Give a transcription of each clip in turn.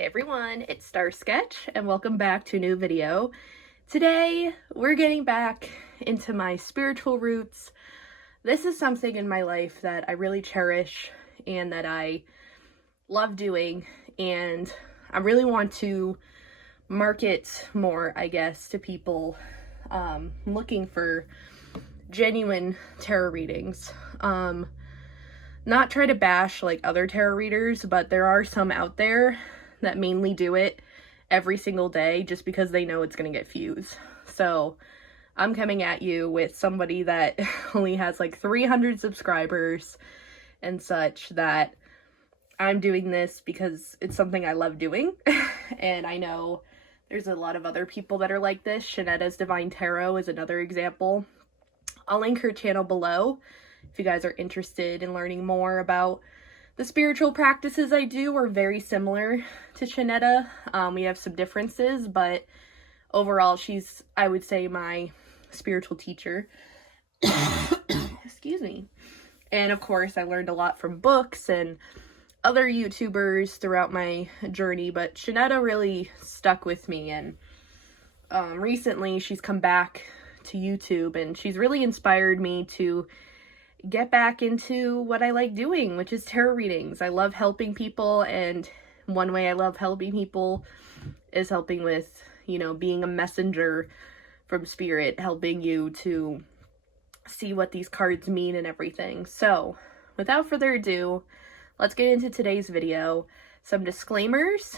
Hey everyone, it's Star Sketch and welcome back to a new video. Today we're getting back into my spiritual roots. This is something in my life that I really cherish and that I love doing, and I really want to market more, I guess, to people looking for genuine tarot readings. Not try to bash like other tarot readers, but there are some out there that mainly do it every single day just because they know it's going to get views. So I'm coming at you with somebody that only has like 300 subscribers and such, that I'm doing this because it's something I love doing. And I know there's a lot of other people that are like this. Shanetta's Divine Tarot is another example. I'll link her channel below if you guys are interested in learning more about the spiritual practices I do. Are very similar to Shanetta. We have some differences, but overall she's, I would say, my spiritual teacher. Excuse me. And of course I learned a lot from books and other YouTubers throughout my journey, but Shanetta really stuck with me, and recently she's come back to YouTube and she's really inspired me to get back into what I like doing, which is tarot readings. I love helping people, and one way I love helping people is helping with, being a messenger from spirit, helping you to see what these cards mean and everything. So without further ado, let's get into today's video. Some disclaimers.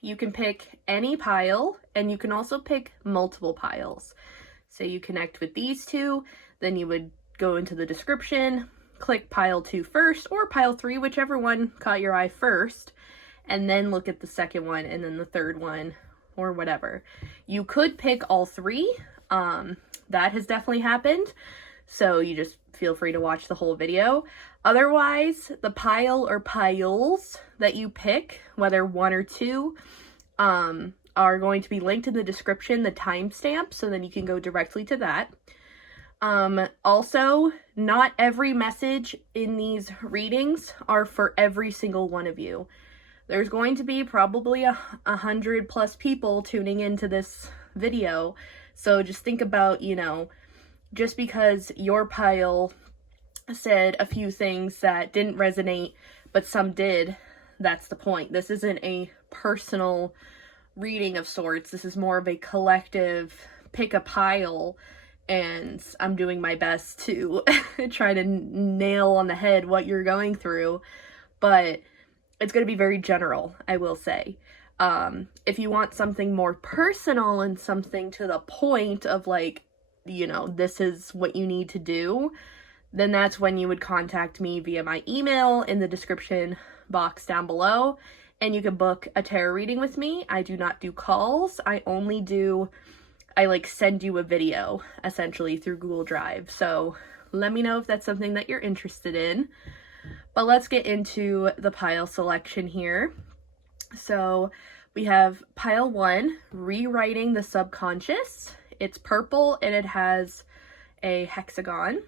You can pick any pile, and you can also pick multiple piles. So you connect with these two, then you would go into the description, click pile 2 first, or pile 3, whichever one caught your eye first, and then look at the second one and then the third one, or whatever. You could pick all 3. That has definitely happened, so you just feel free to watch the whole video. Otherwise, the pile or piles that you pick, whether 1 or 2, are going to be linked in the description, the timestamp, so then you can go directly to that. Also, not every message in these readings are for every single one of you. There's going to be probably 100 plus people tuning into this video, so just think about, just because your pile said a few things that didn't resonate, but some did, that's the point. This isn't a personal reading of sorts. This is more of a collective pick a pile, and I'm doing my best to try to nail on the head what you're going through, but it's going to be very general, I will say. If you want something more personal and something to the point of like, this is what you need to do, then that's when you would contact me via my email in the description box down below, and you can book a tarot reading with me. I do not do calls. I send you a video essentially through Google Drive. So let me know if that's something that you're interested in. But let's get into the pile selection here. So we have pile 1, Rewriting the Subconscious. It's purple and it has a hexagon.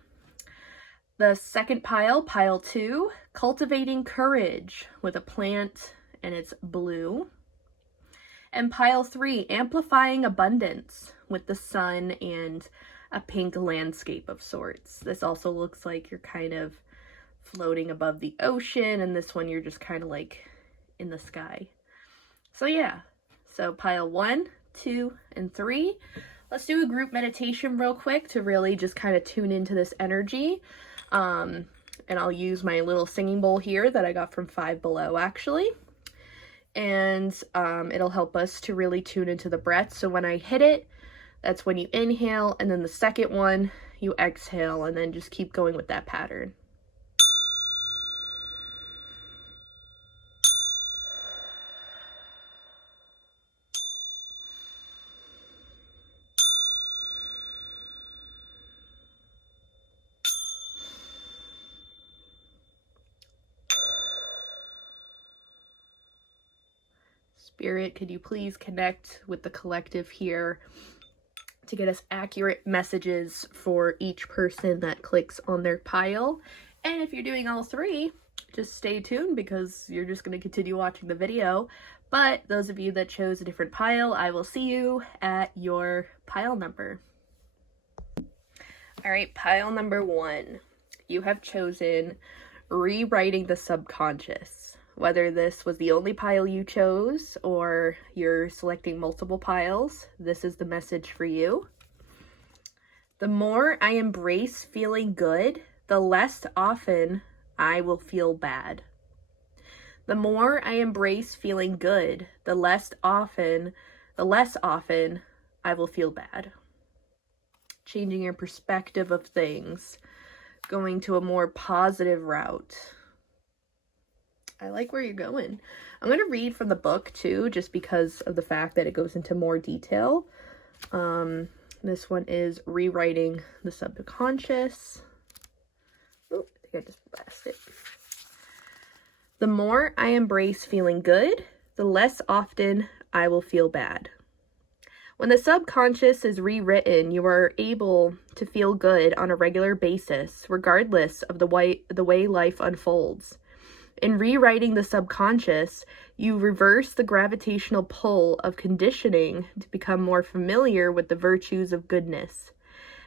The second pile, pile 2, Cultivating Courage, with a plant and it's blue. And pile 3, Amplifying Abundance, with the sun and a pink landscape of sorts. This also looks like you're kind of floating above the ocean, and this one you're just kind of like in the sky. So yeah, so pile 1, 2, and 3. Let's do a group meditation real quick to really just kind of tune into this energy. And I'll use my little singing bowl here that I got from Five Below, actually. And it'll help us to really tune into the breath. So when I hit it, that's when you inhale, and then the second one you exhale, and then just keep going with that pattern. Spirit, could you please connect with the collective here to get us accurate messages for each person that clicks on their pile? And if you're doing all 3, just stay tuned because you're just going to continue watching the video. But those of you that chose a different pile, I will see you at your pile number. All right, pile number 1. You have chosen rewriting the subconscious. Whether this was the only pile you chose or you're selecting multiple piles, this is the message for you. The more I embrace feeling good, the less often I will feel bad. The more I embrace feeling good, the less often I will feel bad. Changing your perspective of things, going to a more positive route. I like where you're going. I'm going to read from the book too, just because of the fact that it goes into more detail. This one is Rewriting the Subconscious. Oh, I think I just lost it. The more I embrace feeling good, the less often I will feel bad. When the subconscious is rewritten, you are able to feel good on a regular basis, regardless of the way life unfolds. In rewriting the subconscious, you reverse the gravitational pull of conditioning to become more familiar with the virtues of goodness.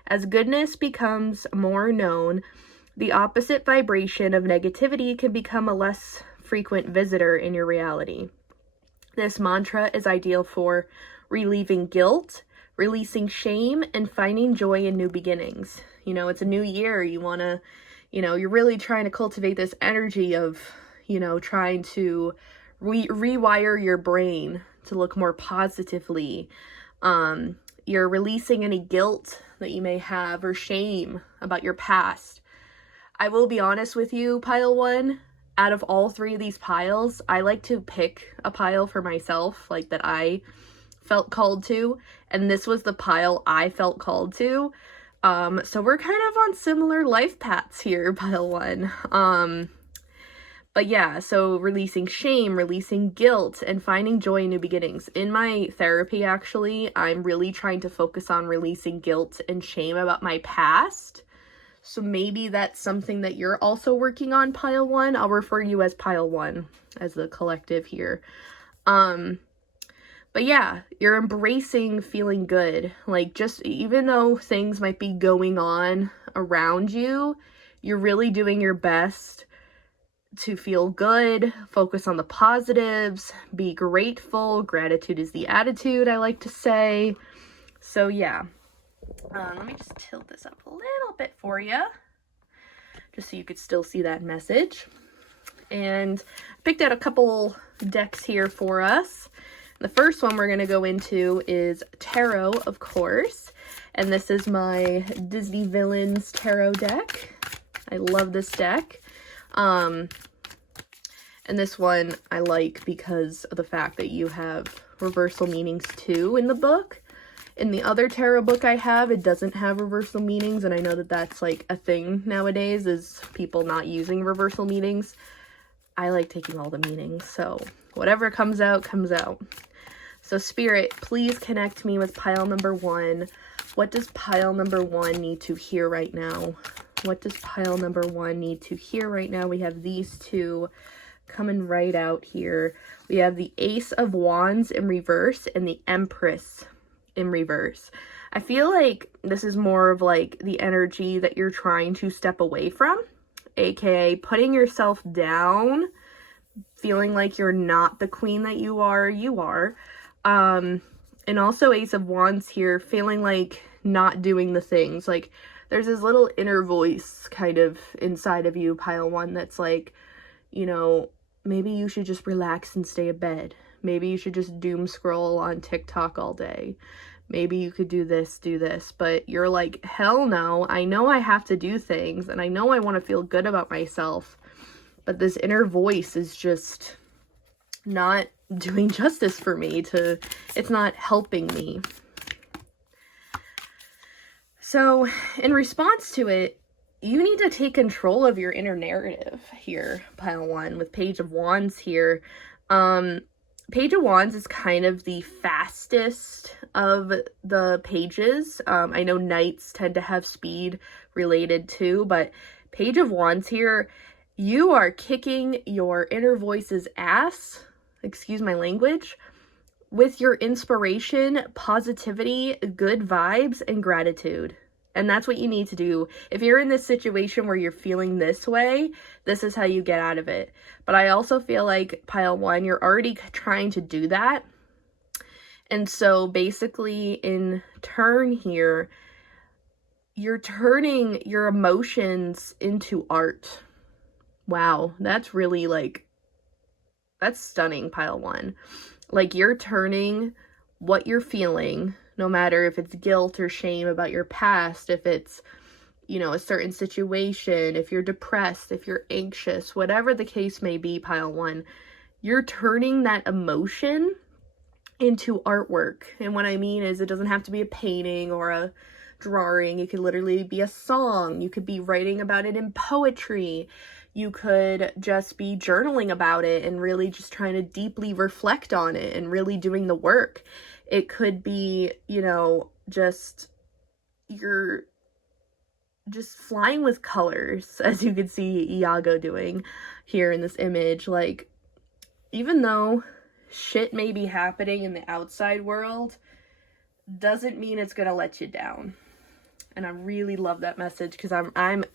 As goodness becomes more known, the opposite vibration of negativity can become a less frequent visitor in your reality. This mantra is ideal for relieving guilt, releasing shame, and finding joy in new beginnings. You know, it's a new year. You want to, you're really trying to cultivate this energy of, trying to rewire your brain to look more positively. You're releasing any guilt that you may have or shame about your past. I will be honest with you, pile 1, out of all 3 of these piles, I like to pick a pile for myself, like that I felt called to, and this was the pile I felt called to. So we're kind of on similar life paths here, pile 1. But yeah, so releasing shame, releasing guilt, and finding joy in new beginnings. In my therapy, actually, I'm really trying to focus on releasing guilt and shame about my past. So maybe that's something that you're also working on, pile 1. I'll refer to you as pile 1 as the collective here. But yeah, you're embracing feeling good. Like, just even though things might be going on around you, you're really doing your best to feel good, focus on the positives, be grateful. Gratitude is the attitude, I like to say. So yeah. Let me just tilt this up a little bit for you, just so you could still see that message. And I picked out a couple decks here for us. The first one we're going to go into is tarot, of course. And this is my Disney Villains tarot deck. I love this deck. And this one I like because of the fact that you have reversal meanings too in the book. In the other tarot book I have, it doesn't have reversal meanings, and I know that that's like a thing nowadays, is people not using reversal meanings. I like taking all the meanings, so whatever comes out, comes out. So Spirit, please connect me with pile number 1. What does pile number 1 need to hear right now? What does pile number 1 need to hear right now? We have these two coming right out here. We have the Ace of Wands in reverse and the Empress in reverse. I feel like this is more of like the energy that you're trying to step away from, aka putting yourself down, feeling like you're not the queen that you are. And also Ace of Wands here, feeling like not doing the things. Like there's this little inner voice kind of inside of you, pile 1, that's like, maybe you should just relax and stay in bed. Maybe you should just doom scroll on TikTok all day. Maybe you could do this, but you're like, hell no, I know I have to do things, and I know I want to feel good about myself, but this inner voice is just not doing justice for me. It's not helping me. So in response to it, you need to take control of your inner narrative here, pile 1, with Page of Wands here. Page of Wands is kind of the fastest of the pages. I know Knights tend to have speed related too, but Page of Wands here, You are kicking your inner voice's ass, excuse my language, with your inspiration, positivity, good vibes, and gratitude. And that's what you need to do. If you're in this situation where you're feeling this way, this is how you get out of it. But I also feel like, pile one, you're already trying to do that. And so basically, in turn here, you're turning your emotions into art. Wow, that's really like, that's stunning, pile one. Like, you're turning what you're feeling, no matter if it's guilt or shame about your past, if it's, you know, a certain situation, if you're depressed, if you're anxious, whatever the case may be, pile one, you're turning that emotion into artwork. And what I mean is, it doesn't have to be a painting or a drawing. It could literally be a song. You could be writing about it in poetry. You could just be journaling about it and really just trying to deeply reflect on it and really doing the work. It could be, you know, just you're just flying with colors, as you could see Iago doing here in this image. Like, even though shit may be happening in the outside world, doesn't mean it's gonna let you down. And I really love that message, because I'm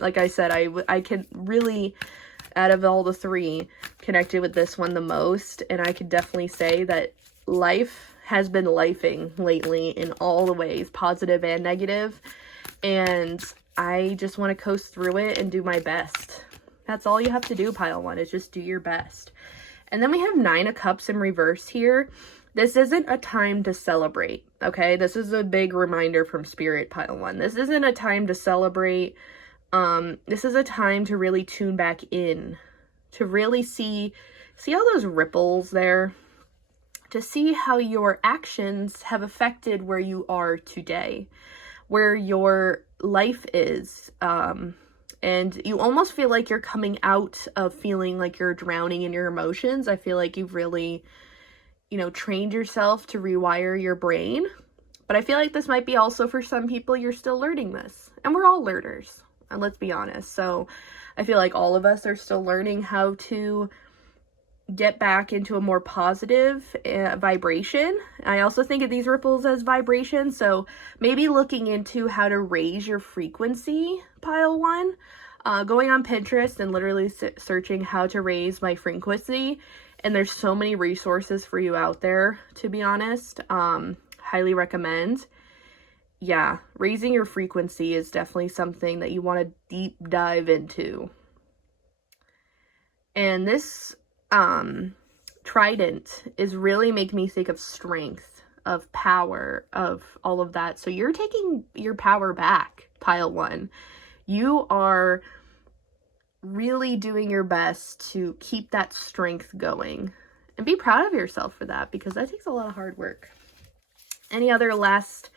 like I said, I can really, out of all the three, connected with this one the most. And I could definitely say that life has been lifing lately in all the ways, positive and negative. And I just want to coast through it and do my best. That's all you have to do, pile one, is just do your best. And then we have 9 of Cups in reverse here. This isn't a time to celebrate, okay? This is a big reminder from Spirit, pile one. This isn't a time to celebrate. This is a time to really tune back in, to really see all those ripples there, to see how your actions have affected where you are today, where your life is. And you almost feel like you're coming out of feeling like you're drowning in your emotions. I feel like you've really, you know, trained yourself to rewire your brain. But I feel like this might be also, for some people, you're still learning this. And we're all learners, and let's be honest. So I feel like all of us are still learning how to get back into a more positive vibration. I also think of these ripples as vibrations. So maybe looking into how to raise your frequency, pile one. Going on Pinterest and literally searching how to raise my frequency. And there's so many resources for you out there, to be honest. Highly recommend. Yeah, raising your frequency is definitely something that you want to deep dive into. And this trident is really making me think of strength, of power, of all of that. So you're taking your power back, pile one. You are really doing your best to keep that strength going, and be proud of yourself for that, because that takes a lot of hard work. Any other last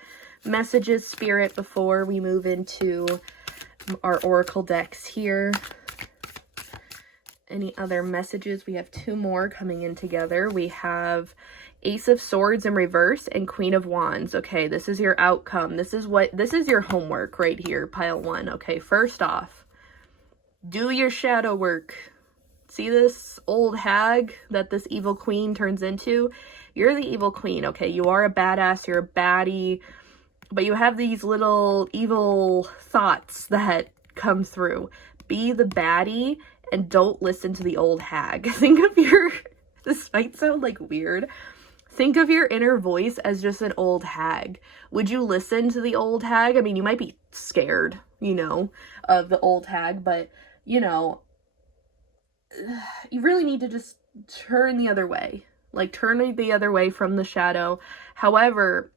messages, Spirit, before we move into our oracle decks here? Any other messages? We have 2 more coming in together. We have Ace of Swords in reverse and Queen of Wands. Okay, this is your outcome. This is your homework right here, pile one. Okay, first off, do your shadow work. See this old hag that this evil queen turns into? You're the evil queen, okay? You are a badass, you're a baddie, but you have these little evil thoughts that come through. Be the baddie and don't listen to the old hag. Think of your, this might sound like weird, think of your inner voice as just an old hag. Would you listen to the old hag? I mean, you might be scared, you know, of the old hag, but, you know, you really need to just turn the other way. Like, turn the other way from the shadow. However,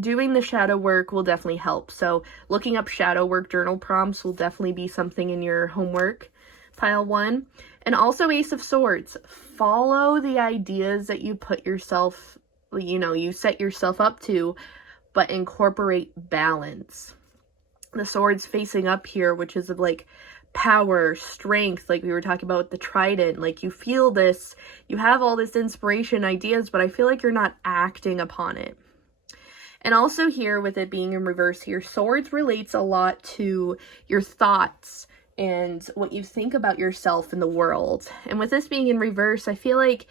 doing the shadow work will definitely help. So looking up shadow work journal prompts will definitely be something in your homework, pile one. And also Ace of Swords. Follow the ideas that you put yourself, you know, you set yourself up to, but incorporate balance. The swords facing up here, which is of like power, strength, like we were talking about with the trident. Like, you feel this, you have all this inspiration, ideas, but I feel like you're not acting upon it. And also here, with it being in reverse here, swords relates a lot to your thoughts and what you think about yourself and the world. And with this being in reverse, I feel like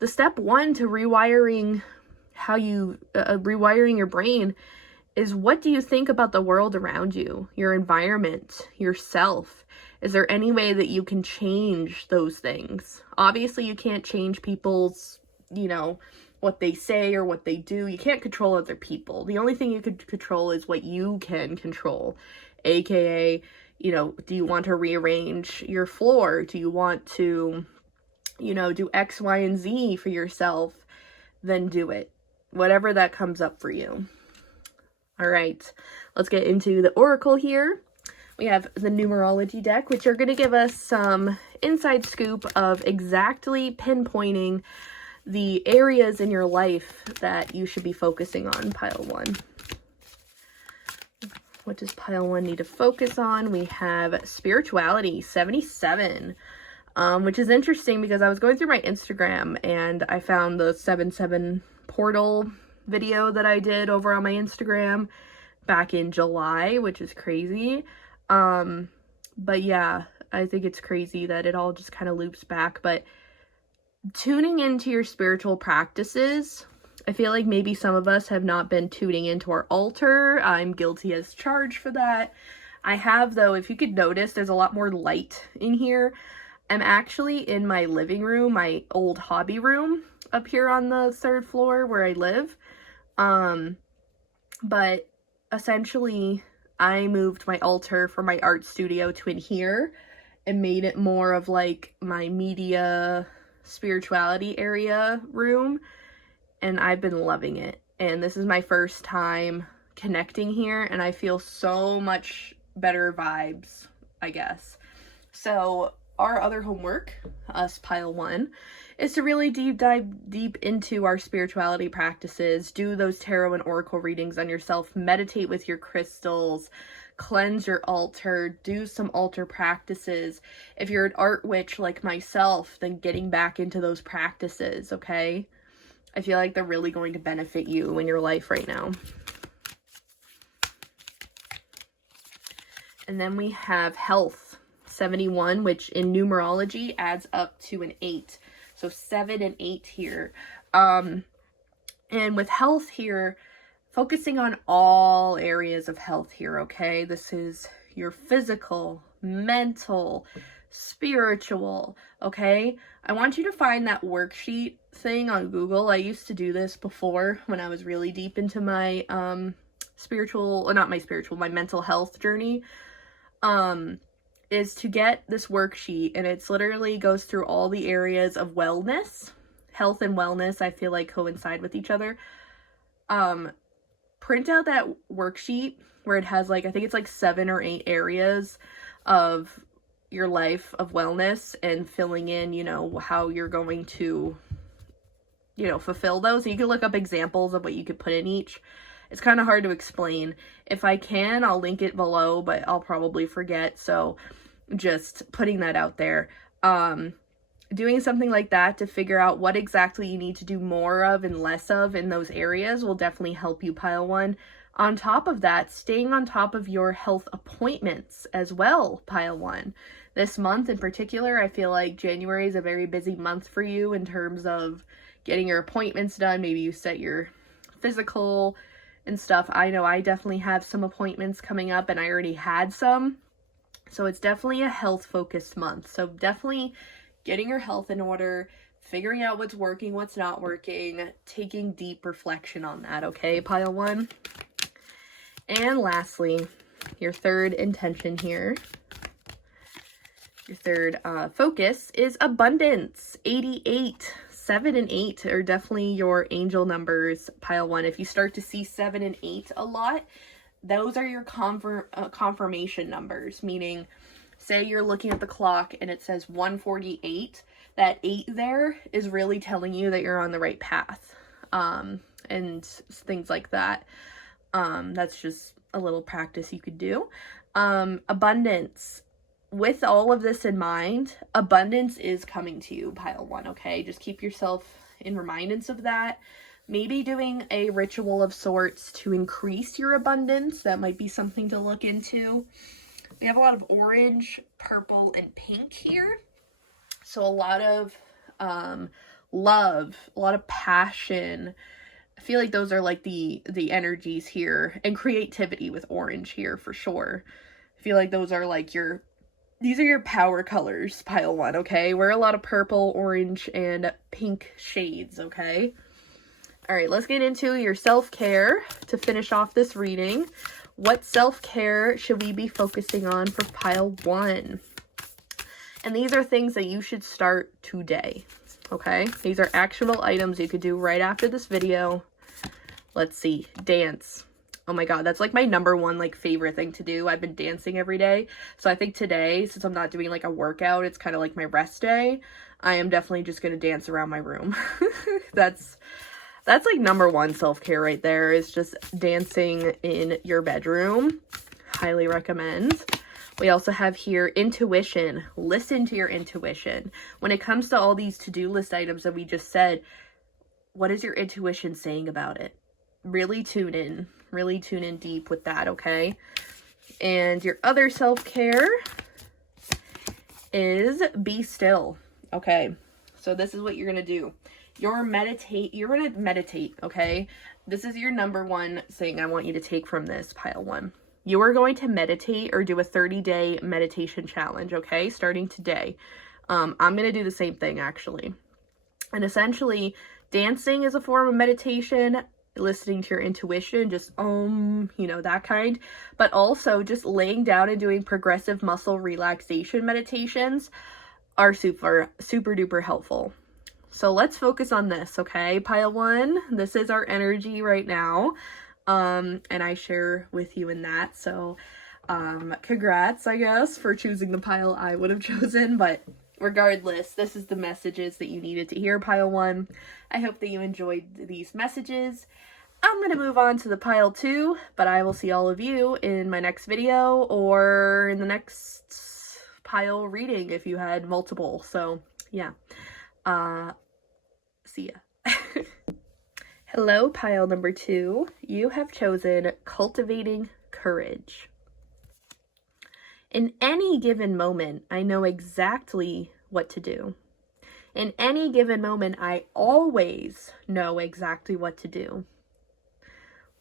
the step one to rewiring rewiring your brain is, what do you think about the world around you, your environment, yourself? Is there any way that you can change those things? Obviously, you can't change people's, what they say or what they do. You can't control other people. The only thing you can control is what you can control, aka, do you want to rearrange your floor? Do you want to, do X, Y, and Z for yourself? Then do it. Whatever that comes up for you. All right, let's get into the oracle here. We have the numerology deck, which are going to give us some inside scoop of exactly pinpointing the areas in your life that you should be focusing on, pile one. What does pile one need to focus on? We have spirituality, 77, which is interesting because I was going through my Instagram and I found the 7/7 portal video that I did over on my Instagram back in July, which is crazy. But yeah, I think it's crazy that it all just kind of loops back. But tuning into your spiritual practices, I feel like maybe some of us have not been tuning into our altar. I'm guilty as charged for that. I have, though. If you could notice, there's a lot more light in here. I'm actually in my living room, my old hobby room up here on the 3rd floor where I live. But essentially I moved my altar for my art studio to in here and made it more of like my media spirituality area room, and I've been loving it. And this is my first time connecting here, and I feel so much better vibes, I guess. So our other homework, us pile one, is to really dive deep into our spirituality practices, do those tarot and oracle readings on yourself, meditate with your crystals, cleanse your altar, do some altar practices. If you're an art witch like myself, then getting back into those practices, okay? I feel like they're really going to benefit you in your life right now. And then we have health, 71, which in numerology adds up to an 8. So 7 and 8 here. And with health here, focusing on all areas of health here, okay? This is your physical, mental, spiritual, okay? I want you to find that worksheet thing on Google. I used to do this before when I was really deep into my my mental health journey. Is to get this worksheet, and it's literally goes through all the areas of wellness. Health and wellness, I feel like, coincide with each other. Print out that worksheet where it has like, I think it's like 7 or 8 areas of your life of wellness, and filling in, how you're going to, fulfill those. And you can look up examples of what you could put in each. It's kind of hard to explain. If I can, I'll link it below, but I'll probably forget. So just putting that out there. Doing something like that to figure out what exactly you need to do more of and less of in those areas will definitely help you, pile one. On top of that, staying on top of your health appointments as well, pile one. This month in particular, I feel like January is a very busy month for you in terms of getting your appointments done. Maybe you set your physical and stuff. I know I definitely have some appointments coming up, and I already had some. So it's definitely a health-focused month. So definitely getting your health in order, figuring out what's working, what's not working, taking deep reflection on that, okay, pile one? And lastly, your third intention here, your third focus is abundance, 88. 7 and 8 are definitely your angel numbers, pile one. If you start to see 7 and 8 a lot, those are your confirmation numbers, meaning say you're looking at the clock and it says 1:48, that 8 there is really telling you that you're on the right path, and things like that. That's just a little practice you could do. Abundance. With all of this in mind, abundance is coming to you, pile one, okay? Just keep yourself in remindance of that. Maybe doing a ritual of sorts to increase your abundance. That might be something to look into. We have a lot of orange, purple, and pink here. So a lot of love, a lot of passion. I feel like those are like the energies here, and creativity with orange here for sure. I feel like those are like these are your power colors, pile 1, okay? We're a lot of purple, orange, and pink shades, okay? All right, let's get into your self-care to finish off this reading. What self-care should we be focusing on for pile 1? And these are things that you should start today, okay? These are actionable items you could do right after this video. Let's see, dance. Oh my god, that's like my #1 like favorite thing to do. I've been dancing every day. So I think today, since I'm not doing like a workout, it's kind of like my rest day. I am definitely just going to dance around my room. That's like #1 self-care right there, is just dancing in your bedroom. Highly recommend. We also have here intuition. Listen to your intuition. When it comes to all these to-do list items that we just said, what is your intuition saying about it? Really tune in. Really tune in deep with that, okay? And your other self-care is be still, okay? So this is what you're going to do. You're going to meditate, okay? This is your #1 thing I want you to take from this, pile 1. You are going to meditate or do a 30-day meditation challenge, okay? Starting today. I'm going to do the same thing, actually. And essentially, dancing is a form of meditation, listening to your intuition, just you know, that kind. But also just laying down and doing progressive muscle relaxation meditations are super duper helpful. So let's focus on this, okay? Pile 1, this is our energy right now. And I share with you in that. So congrats, I guess, for choosing the pile I would have chosen. But regardless, this is the messages that you needed to hear, pile 1. I hope that you enjoyed these messages. I'm going to move on to the pile 2, but I will see all of you in my next video or in the next pile reading if you had multiple. So yeah, see ya. Hello, pile #2. You have chosen cultivating courage. In any given moment, I know exactly what to do. In any given moment, I always know exactly what to do.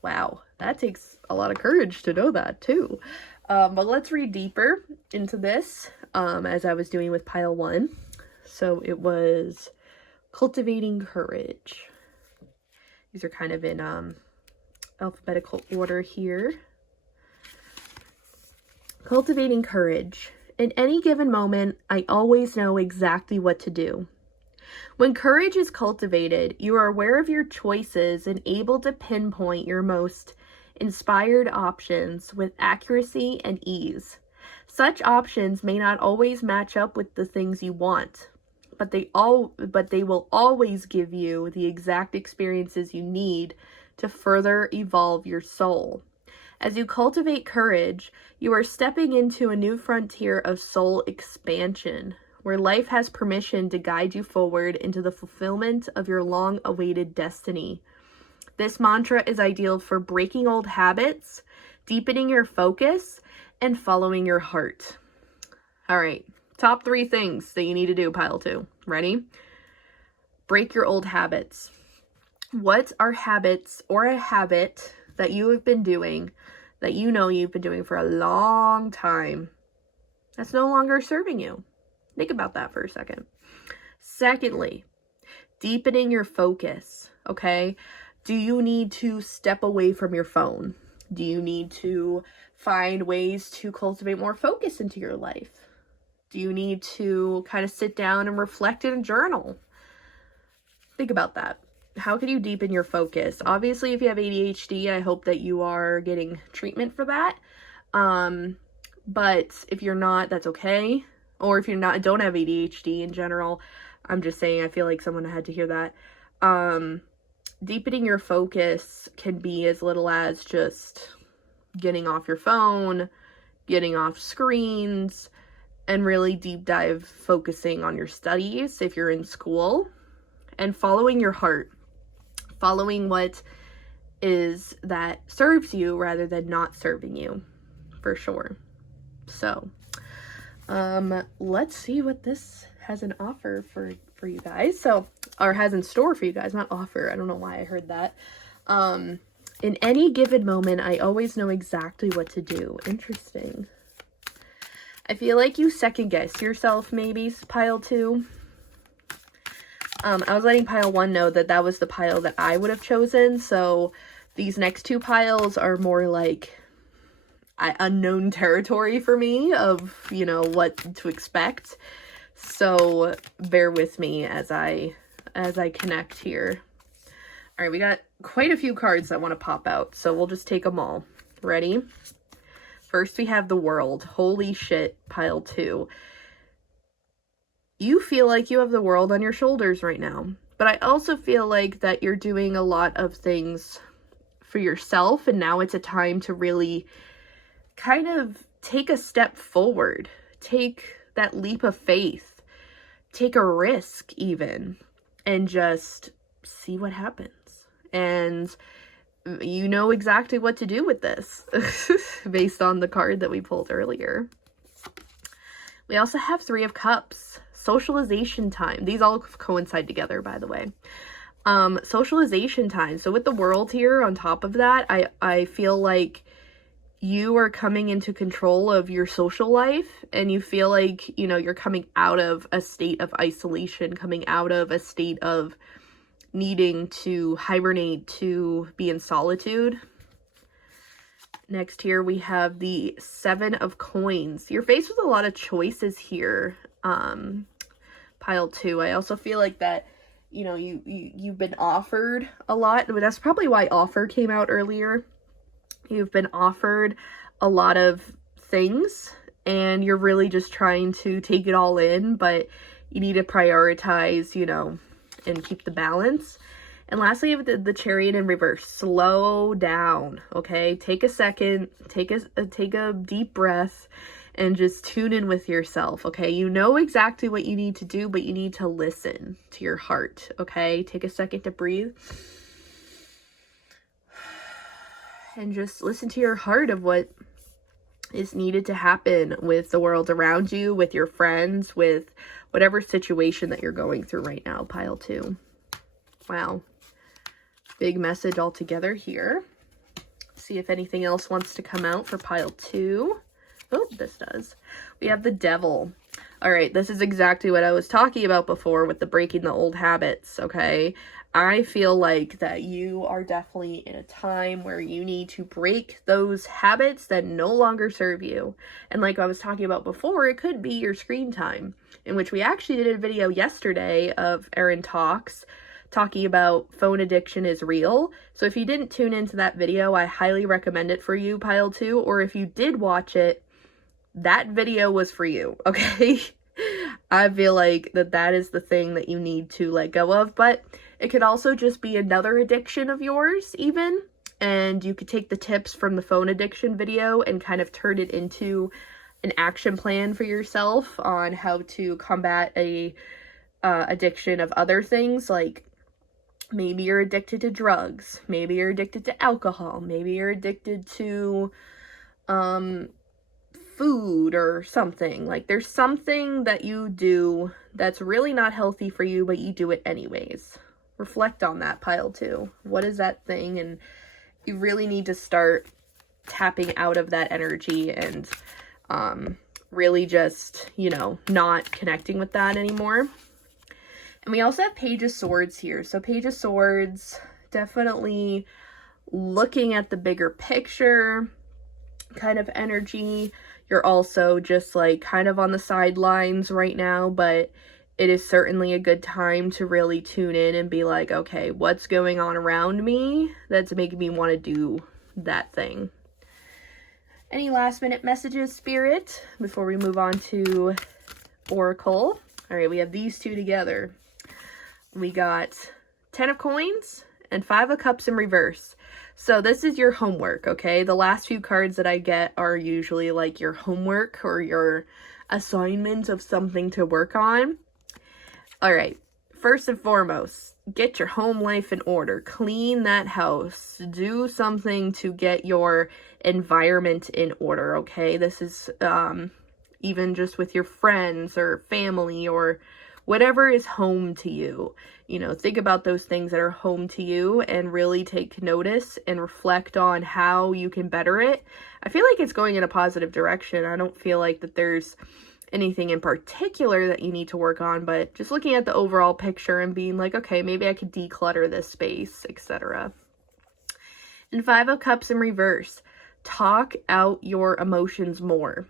Wow, that takes a lot of courage to know that too. But let's read deeper into this, as I was doing with pile 1. So it was cultivating courage. These are kind of in alphabetical order here. Cultivating courage. In any given moment, I always know exactly what to do. When courage is cultivated, you are aware of your choices and able to pinpoint your most inspired options with accuracy and ease. Such options may not always match up with the things you want, but they will always give you the exact experiences you need to further evolve your soul. As you cultivate courage, you are stepping into a new frontier of soul expansion, where life has permission to guide you forward into the fulfillment of your long-awaited destiny. This mantra is ideal for breaking old habits, deepening your focus, and following your heart. All right. Top 3 things that you need to do, pile 2. Ready? Break your old habits. What are habits or a habit that you have been doing that you know you've been doing for a long time that's no longer serving you? Think about that for a second. Secondly, deepening your focus, okay? Do you need to step away from your phone? Do you need to find ways to cultivate more focus into your life? Do you need to kind of sit down and reflect in a journal? Think about that. How can you deepen your focus? Obviously, if you have ADHD, I hope that you are getting treatment for that. But if you're not, that's okay. Or if you're not, don't have ADHD in general, I'm just saying, I feel like someone had to hear that. Deepening your focus can be as little as just getting off your phone, getting off screens, and really deep dive focusing on your studies if you're in school, and following your heart, following what is that serves you rather than not serving you, for sure. So, let's see what this has an offer for you guys. So, or has in store for you guys, not offer. I don't know why I heard that. In any given moment, I always know exactly what to do. Interesting. I feel like you second guess yourself, maybe, pile 2. I was letting pile 1 know that that was the pile that I would have chosen. So these next 2 piles are more like unknown territory for me of, you know, what to expect. So bear with me as I connect here. All right, we got quite a few cards that want to pop out, so we'll just take them all. Ready? First, we have the World. Holy shit, pile 2. You feel like you have the world on your shoulders right now, but I also feel like that you're doing a lot of things for yourself, and now it's a time to really kind of take a step forward. Take that leap of faith. Take a risk, even, and just see what happens. And you know exactly what to do with this based on the card that we pulled earlier. We also have 3 of Cups. Socialization time. These all coincide together, by the way. Socialization time. So with the World here on top of that, I feel like you are coming into control of your social life, and you feel like, you know, you're coming out of a state of isolation, coming out of a state of needing to hibernate, to be in solitude. Next here we have the 7 of Coins. You're faced with a lot of choices here, pile 2. I also feel like that, you know, you've been offered a lot, but that's probably why offer came out earlier. You've been offered a lot of things, and you're really just trying to take it all in, but you need to prioritize, you know, and keep the balance. And lastly, the Chariot in reverse. Slow down, okay? Take a second, take a deep breath, and just tune in with yourself, okay? You know exactly what you need to do, but you need to listen to your heart, okay? Take a second to breathe. And just listen to your heart of what is needed to happen with the world around you, with your friends, with whatever situation that you're going through right now, pile 2. Wow. Big message altogether here. See if anything else wants to come out for pile 2. Oh, this does. We have the Devil. All right, this is exactly what I was talking about before with the breaking the old habits, okay? I feel like that you are definitely in a time where you need to break those habits that no longer serve you. And like I was talking about before, it could be your screen time, in which we actually did a video yesterday of Erin Talks talking about phone addiction is real. So if you didn't tune into that video, I highly recommend it for you, pile 2. Or if you did watch it, that video was for you, okay? I feel like that is the thing that you need to let go of, but it could also just be another addiction of yours even, and you could take the tips from the phone addiction video and kind of turn it into an action plan for yourself on how to combat a addiction of other things. Like maybe you're addicted to drugs, maybe you're addicted to alcohol, maybe you're addicted to food or something. Like there's something that you do that's really not healthy for you, but you do it anyways. Reflect on that, pile 2. What is that thing? And you really need to start tapping out of that energy and really just, you know, not connecting with that anymore. And we also have Page of Swords here. So Page of Swords, definitely looking at the bigger picture kind of energy. You're also just like kind of on the sidelines right now, but it is certainly a good time to really tune in and be like, okay, what's going on around me that's making me want to do that thing? Any last minute messages, Spirit, before we move on to Oracle? All right, we have these 2 together. We got 10 of Coins and 5 of Cups in reverse. So this is your homework, okay? The last few cards that I get are usually like your homework or your assignment of something to work on. All right, first and foremost, get your home life in order. Clean that house. Do something to get your environment in order, okay? This is even just with your friends or family or whatever is home to you. You know, think about those things that are home to you and really take notice and reflect on how you can better it. I feel like it's going in a positive direction. I don't feel like that there's anything in particular that you need to work on, but just looking at the overall picture and being like, okay, maybe I could declutter this space, etc. And 5 of Cups in reverse. Talk out your emotions more.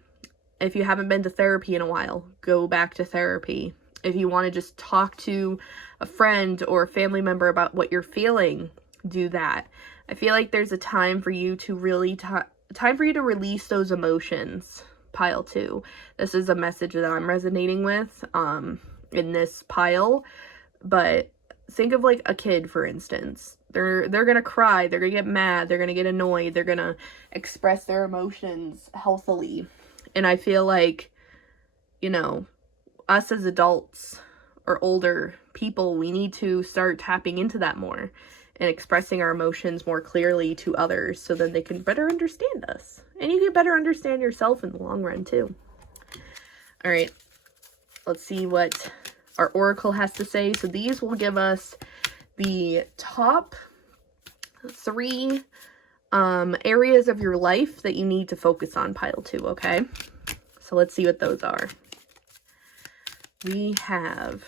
If you haven't been to therapy in a while, go back to therapy. If you want to just talk to a friend or a family member about what you're feeling, do that. I feel like there's a time for you to really time for you to release those emotions. Pile 2. This is a message that I'm resonating with in this pile. But think of like a kid, for instance. They're gonna cry, they're gonna get mad, they're gonna get annoyed, they're gonna express their emotions healthily. And I feel like, you know, us as adults or older people, we need to start tapping into that more and expressing our emotions more clearly to others so that they can better understand us. And you can better understand yourself in the long run too. All right, let's see what our oracle has to say. So these will give us the top 3 areas of your life that you need to focus on, pile 2, okay? So let's see what those are. We have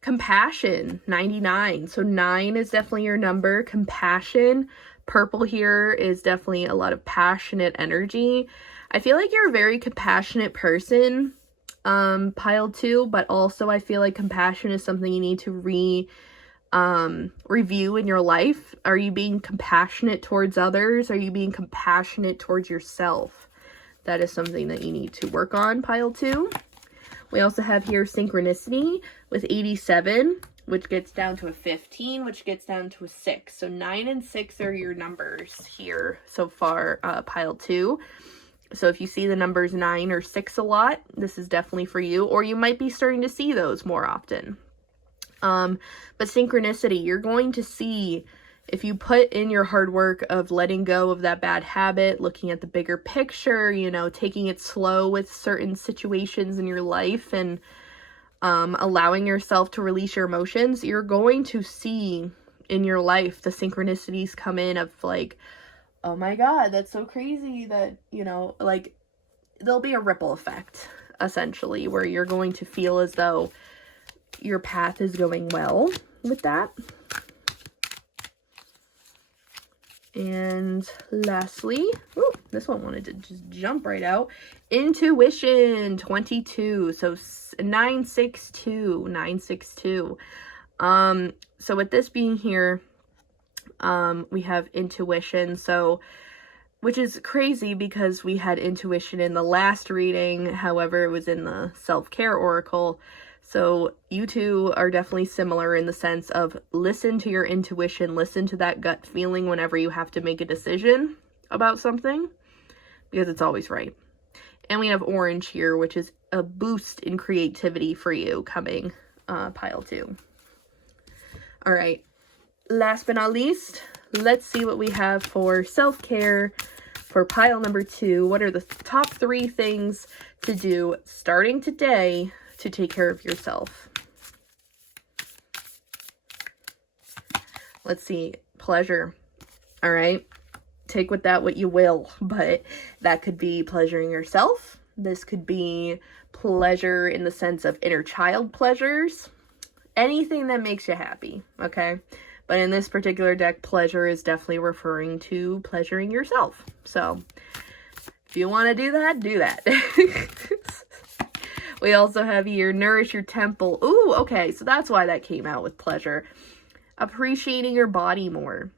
compassion, 99. So 9 is definitely your number. Compassion. Purple here is definitely a lot of passionate energy. I feel like you're a very compassionate person, pile 2, but also I feel like compassion is something you need to review in your life. Are you being compassionate towards others? Are you being compassionate towards yourself? That is something that you need to work on, pile 2. We also have here synchronicity with 87, which gets down to a 15, which gets down to a 6. So 9 and 6 are your numbers here so far, pile 2. So if you see the numbers 9 or 6 a lot, this is definitely for you, or you might be starting to see those more often. But synchronicity, you're going to see, if you put in your hard work of letting go of that bad habit, looking at the bigger picture, you know, taking it slow with certain situations in your life and allowing yourself to release your emotions, you're going to see in your life the synchronicities come in of like, oh my God, that's so crazy that, you know, like there'll be a ripple effect essentially where you're going to feel as though your path is going well with that. And lastly, ooh, this one wanted to just jump right out. Intuition, 22. So 962, 962. So with this being here, we have intuition. So, which is crazy because we had intuition in the last reading. However, it was in the self-care oracle. So you two are definitely similar in the sense of listen to your intuition, listen to that gut feeling whenever you have to make a decision about something, because it's always right. And we have orange here, which is a boost in creativity for you coming, pile 2. All right, last but not least, let's see what we have for self-care for pile number 2. What are the top 3 things to do starting today to take care of yourself? Let's see, pleasure. All right, take with that what you will, but that could be pleasuring yourself. This could be pleasure in the sense of inner child pleasures, anything that makes you happy, okay? But in this particular deck, pleasure is definitely referring to pleasuring yourself. So if you want to do that, do that. We also have here, nourish your temple. Ooh, okay, so that's why that came out with pleasure. Appreciating your body more.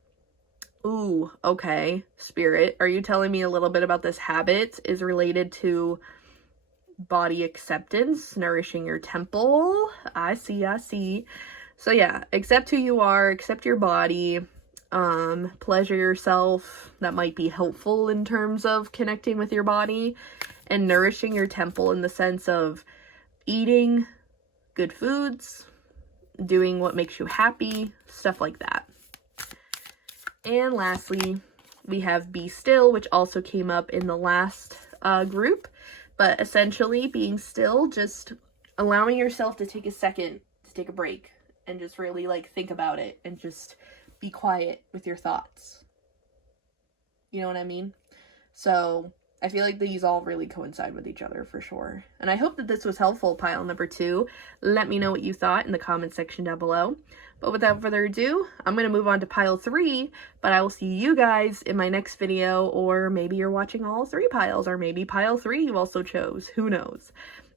Ooh, okay, Spirit, are you telling me a little bit about this habit is related to body acceptance, nourishing your temple? I see. So yeah, accept who you are, accept your body, pleasure yourself. That might be helpful in terms of connecting with your body. And nourishing your temple in the sense of eating good foods, doing what makes you happy, stuff like that. And lastly, we have Be Still, which also came up in the last group. But essentially, being still, just allowing yourself to take a second to take a break and just really like think about it and just be quiet with your thoughts. You know what I mean? So I feel like these all really coincide with each other for sure. And I hope that this was helpful, pile number 2. Let me know what you thought in the comment section down below. But without further ado, I'm going to move on to pile 3, but I will see you guys in my next video, or maybe you're watching all 3 piles, or maybe pile 3 you also chose. Who knows?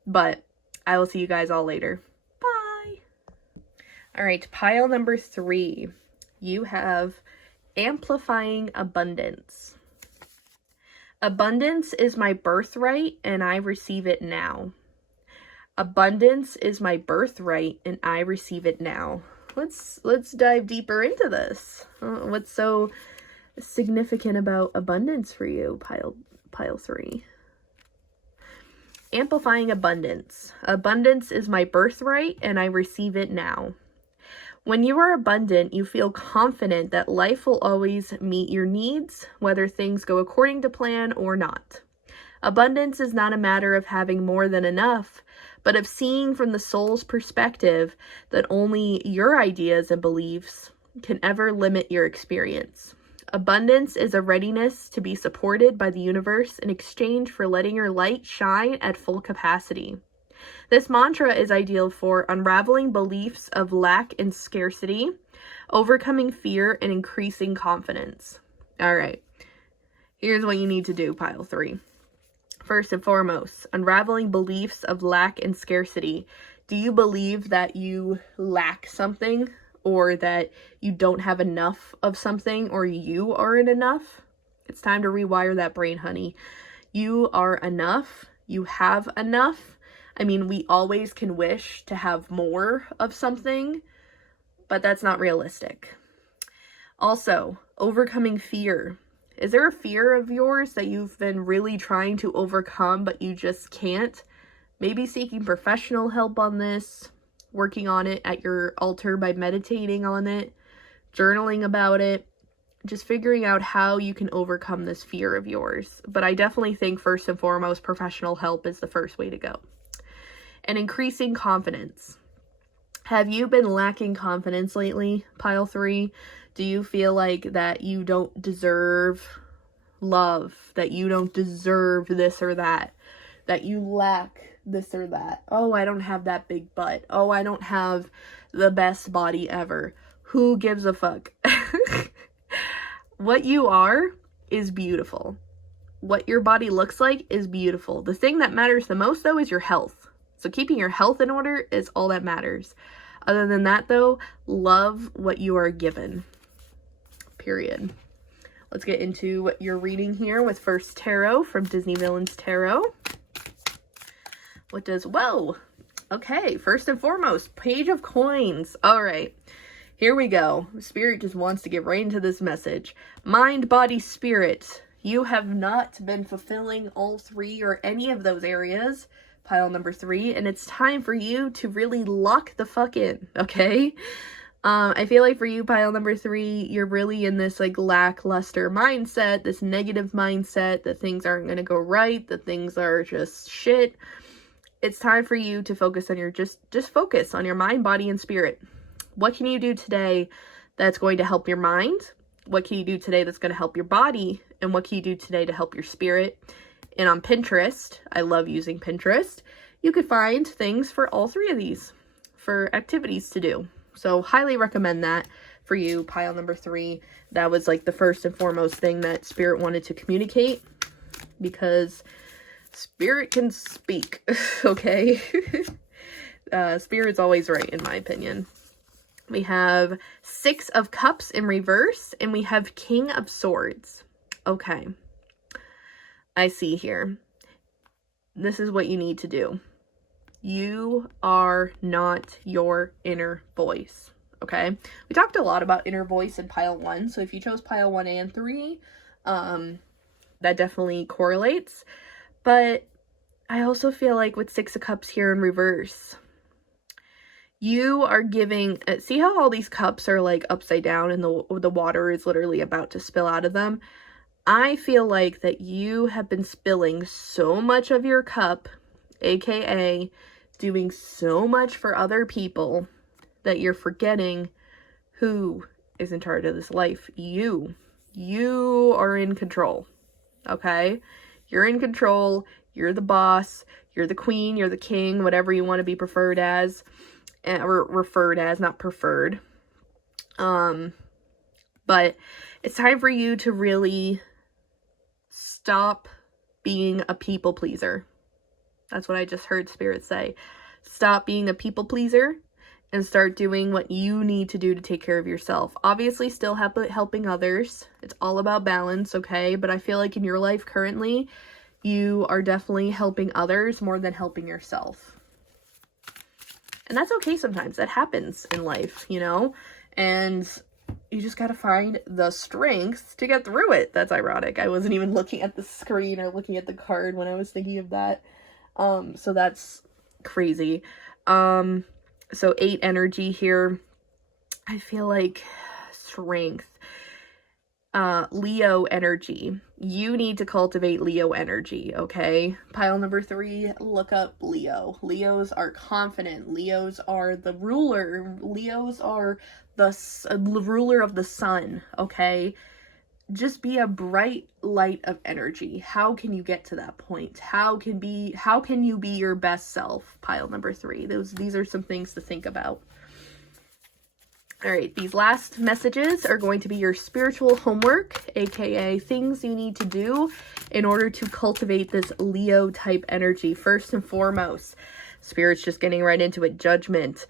But I will see you guys all later. Bye! Alright, pile number 3. You have Amplifying Abundance. Abundance is my birthright, and I receive it now. Abundance is my birthright, and I receive it now. Let's dive deeper into this. What's so significant about abundance for you, pile 3? Amplifying abundance. Abundance is my birthright, and I receive it now. When you are abundant, you feel confident that life will always meet your needs, whether things go according to plan or not. Abundance is not a matter of having more than enough, but of seeing from the soul's perspective that only your ideas and beliefs can ever limit your experience. Abundance is a readiness to be supported by the universe in exchange for letting your light shine at full capacity. This mantra is ideal for unraveling beliefs of lack and scarcity, overcoming fear, and increasing confidence. All right, here's what you need to do, pile 3. First and foremost, unraveling beliefs of lack and scarcity. Do you believe that you lack something, or that you don't have enough of something, or you aren't enough? It's time to rewire that brain, honey. You are enough. You have enough. I mean, we always can wish to have more of something, but that's not realistic. Also, overcoming fear. Is there a fear of yours that you've been really trying to overcome, but you just can't? Maybe seeking professional help on this, working on it at your altar by meditating on it, journaling about it, just figuring out how you can overcome this fear of yours. But I definitely think first and foremost, professional help is the first way to go. And increasing confidence. Have you been lacking confidence lately, pile 3? Do you feel like that you don't deserve love, that you don't deserve this or that you lack this or that? Oh, I don't have that big butt. Oh, I don't have the best body ever. Who gives a fuck? What you are is beautiful. What your body looks like is beautiful. The thing that matters the most, though, is your health. So keeping your health in order is all that matters. Other than that, though, love what you are given. Period. Let's get into what you're reading here with First Tarot from Disney Villains Tarot. What does... Whoa! Okay, first and foremost, Page of Coins. All right, here we go. Spirit just wants to get right into this message. Mind, body, spirit. You have not been fulfilling all 3 or any of those areas, pile number 3, and it's time for you to really lock the fuck in, okay? I feel like for you, pile number 3, you're really in this like lackluster mindset, this negative mindset that things aren't going to go right, that things are just shit. It's time for you to focus on your, just focus on your mind, body, and spirit. What can you do today that's going to help your mind? What can you do today that's going to help your body? And what can you do today to help your spirit? And on Pinterest, I love using Pinterest, you could find things for all 3 of these for activities to do. So highly recommend that for you, pile number 3. That was like the first and foremost thing that Spirit wanted to communicate, because Spirit can speak, okay? Spirit's always right, in my opinion. We have 6 of Cups in reverse, and we have King of Swords. Okay. I see here. This is what you need to do. You are not your inner voice, okay? We talked a lot about inner voice in pile 1, so if you chose pile 1 and 3, that definitely correlates. But I also feel like with 6 of Cups here in reverse, You are giving, see how all these cups are like upside down and the water is literally about to spill out of them? I feel like that you have been spilling so much of your cup, aka doing so much for other people, that you're forgetting who is in charge of this life. You are in control. Okay? You're in control. You're the boss. You're the queen. You're the king. Whatever you want to be preferred as. Or referred as, not preferred. But it's time for you to really stop being a people pleaser. That's what I just heard Spirit say. Stop being a people pleaser and start doing what you need to do to take care of yourself. Obviously, still helping others. It's all about balance, okay? But I feel like in your life currently, you are definitely helping others more than helping yourself. And that's okay sometimes. That happens in life, you know? And you just gotta find the strength to get through it. That's ironic. I wasn't even looking at the screen or looking at the card when I was thinking of that. So that's crazy. So 8 energy here. I feel like strength. Leo energy. You need to cultivate Leo energy, okay? Pile number 3, look up Leo. Leos are confident. Leos are the ruler. Leos are the ruler of the sun, okay? Just be a bright light of energy. How can you get to that point? How can you be your best self? Pile number 3. These are some things to think about. All right, these last messages are going to be your spiritual homework, aka things you need to do in order to cultivate this Leo type energy. First and foremost, Spirit's just getting right into it, judgment.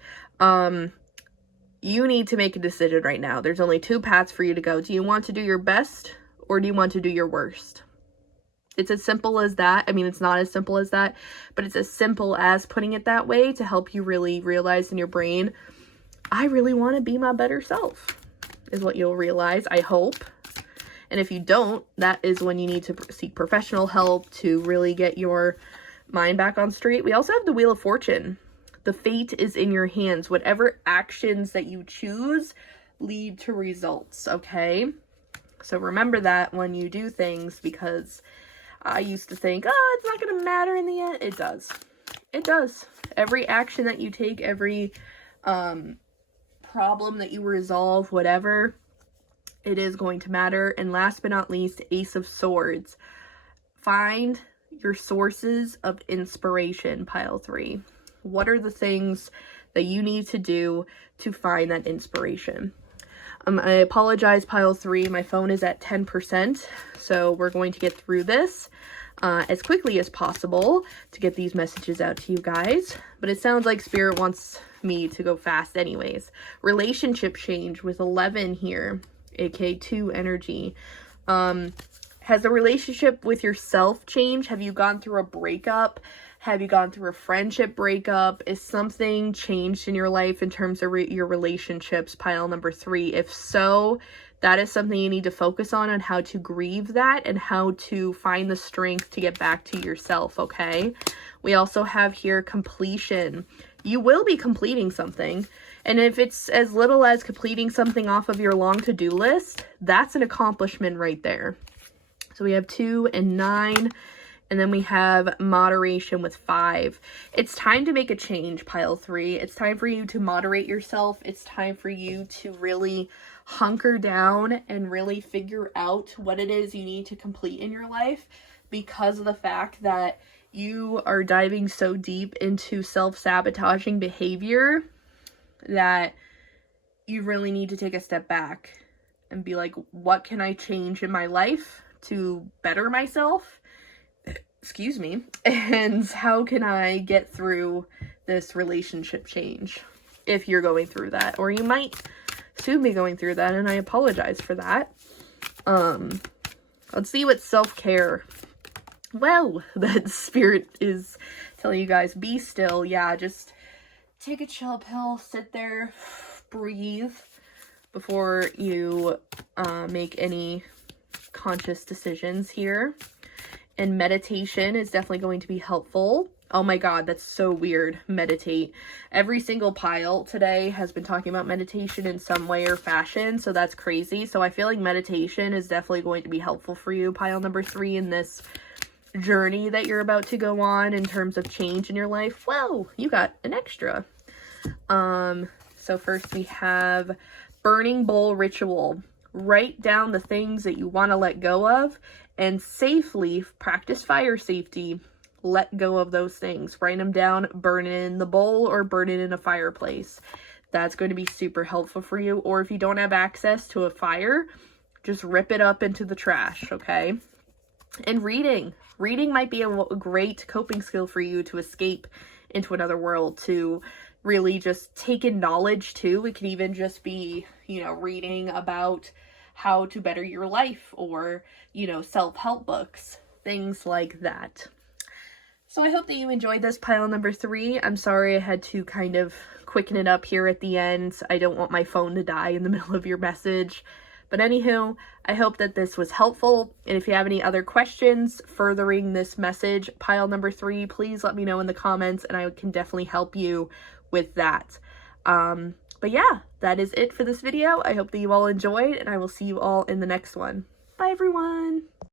You need to make a decision right now. There's only 2 paths for you to go. Do you want to do your best or do you want to do your worst? It's as simple as that. I mean, it's not as simple as that, but it's as simple as putting it that way to help you really realize in your brain, I really want to be my better self, is what you'll realize, I hope. And if you don't, that is when you need to seek professional help to really get your mind back on straight. We also have the Wheel of Fortune. The fate is in your hands. Whatever actions that you choose lead to results, okay? So remember that when you do things, because I used to think, oh, it's not going to matter in the end. It does. It does. Every action that you take, every problem that you resolve, whatever, it is going to matter. And last but not least, Ace of Swords. Find your sources of inspiration, pile 3. What are the things that you need to do to find that inspiration? I apologize, pile 3. My phone is at 10%, so we're going to get through this as quickly as possible to get these messages out to you guys. But it sounds like Spirit wants me to go fast anyways. Relationship change with 11 here, aka 2 energy. Has the relationship with yourself changed? Have you gone through a breakup? Have you gone through a friendship breakup? Is something changed in your life in terms of your relationships? Pile number 3. If so, that is something you need to focus on how to grieve that and how to find the strength to get back to yourself, okay? We also have here completion. You will be completing something. And if it's as little as completing something off of your long to-do list, that's an accomplishment right there. So we have 2 and 9. And then we have moderation with 5. It's time to make a change, pile 3. It's time for you to moderate yourself. It's time for you to really hunker down and really figure out what it is you need to complete in your life, because of the fact that you are diving so deep into self-sabotaging behavior that you really need to take a step back and be like, what can I change in my life to better myself? Excuse me. And how can I get through this relationship change if you're going through that? Or you might soon be going through that, and I apologize for that. Let's see what self-care. Well, that Spirit is telling you guys, be still. Yeah, just take a chill pill, sit there, breathe before you make any conscious decisions here. And meditation is definitely going to be helpful. Oh my god, that's so weird. Meditate. Every single pile today has been talking about meditation in some way or fashion, so that's crazy. So I feel like meditation is definitely going to be helpful for you, pile number 3, in this journey that you're about to go on in terms of change in your life. Whoa, you got an extra. So first we have burning bowl ritual. Write down the things that you want to let go of and safely practice fire safety. Let go of those things. Write them down, burn it in the bowl or burn it in a fireplace. That's going to be super helpful for you. Or if you don't have access to a fire, just rip it up into the trash, okay? And reading. Reading might be a great coping skill for you to escape into another world, to really just take in knowledge too. It could even just be, you know, reading about how to better your life, or, you know, self-help books, things like that. So I hope that you enjoyed this pile number 3. I'm sorry I had to kind of quicken it up here at the end. I don't want my phone to die in the middle of your message. But anywho, I hope that this was helpful. And if you have any other questions furthering this message, pile number 3, please let me know in the comments and I can definitely help you with that. But yeah, that is it for this video. I hope that you all enjoyed, and I will see you all in the next one. Bye everyone!